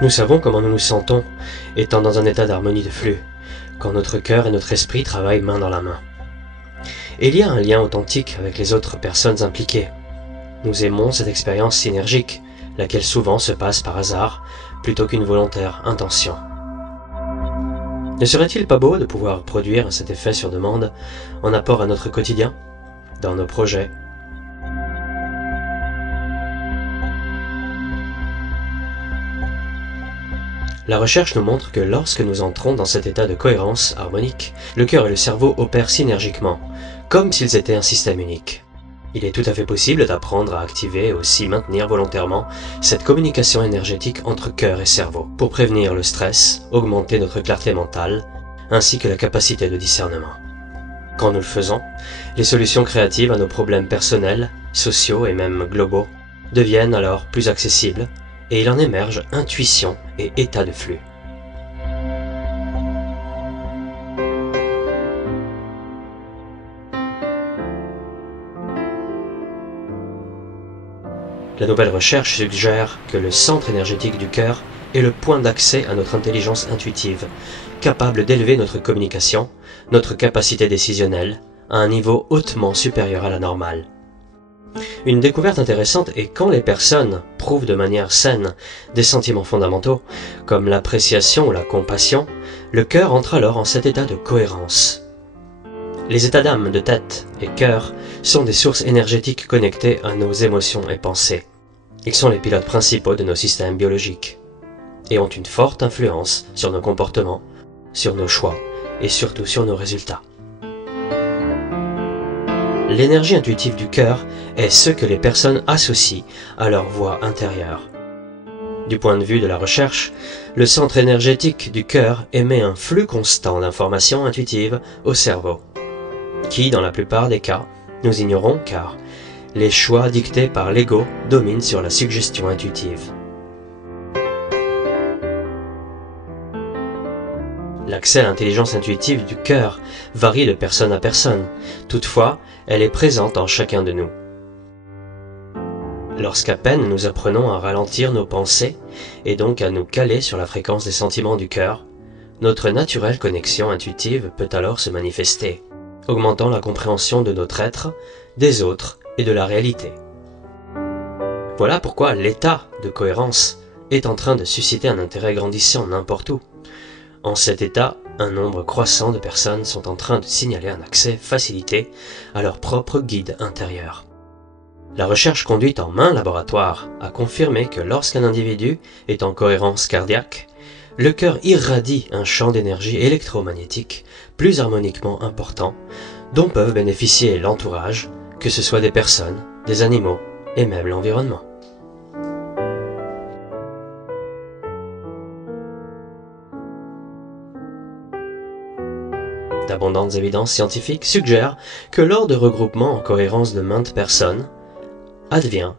Nous savons comment nous nous sentons, étant dans un état d'harmonie de flux, quand notre cœur et notre esprit travaillent main dans la main. Et il y a un lien authentique avec les autres personnes impliquées. Nous aimons cette expérience synergique, laquelle souvent se passe par hasard, plutôt qu'une volontaire intention. Ne serait-il pas beau de pouvoir produire cet effet sur demande en apport à notre quotidien, dans nos projets? La recherche nous montre que lorsque nous entrons dans cet état de cohérence harmonique, le cœur et le cerveau opèrent synergiquement, comme s'ils étaient un système unique. Il est tout à fait possible d'apprendre à activer et aussi maintenir volontairement cette communication énergétique entre cœur et cerveau, pour prévenir le stress, augmenter notre clarté mentale, ainsi que la capacité de discernement. Quand nous le faisons, les solutions créatives à nos problèmes personnels, sociaux et même globaux deviennent alors plus accessibles, et il en émerge intuition et état de flux. La nouvelle recherche suggère que le centre énergétique du cœur est le point d'accès à notre intelligence intuitive, capable d'élever notre communication, notre capacité décisionnelle, à un niveau hautement supérieur à la normale. Une découverte intéressante est quand les personnes prouvent de manière saine des sentiments fondamentaux, comme l'appréciation ou la compassion, le cœur entre alors en cet état de cohérence. Les états d'âme, de tête et cœur sont des sources énergétiques connectées à nos émotions et pensées. Ils sont les pilotes principaux de nos systèmes biologiques et ont une forte influence sur nos comportements, sur nos choix et surtout sur nos résultats. L'énergie intuitive du cœur est ce que les personnes associent à leur voix intérieure. Du point de vue de la recherche, le centre énergétique du cœur émet un flux constant d'informations intuitives au cerveau, qui, dans la plupart des cas, nous ignorons car les choix dictés par l'ego dominent sur la suggestion intuitive. L'accès à l'intelligence intuitive du cœur varie de personne à personne. Toutefois, elle est présente en chacun de nous. Lorsqu'à peine nous apprenons à ralentir nos pensées et donc à nous caler sur la fréquence des sentiments du cœur, notre naturelle connexion intuitive peut alors se manifester, augmentant la compréhension de notre être, des autres et de la réalité. Voilà pourquoi l'état de cohérence est en train de susciter un intérêt grandissant n'importe où. En cet état, un nombre croissant de personnes sont en train de signaler un accès facilité à leur propre guide intérieur. La recherche conduite en main laboratoire a confirmé que lorsqu'un individu est en cohérence cardiaque, le cœur irradie un champ d'énergie électromagnétique plus harmoniquement important, dont peuvent bénéficier l'entourage, que ce soit des personnes, des animaux et même l'environnement. D'abondantes évidences scientifiques suggèrent que lors de regroupements en cohérence de maintes personnes, advient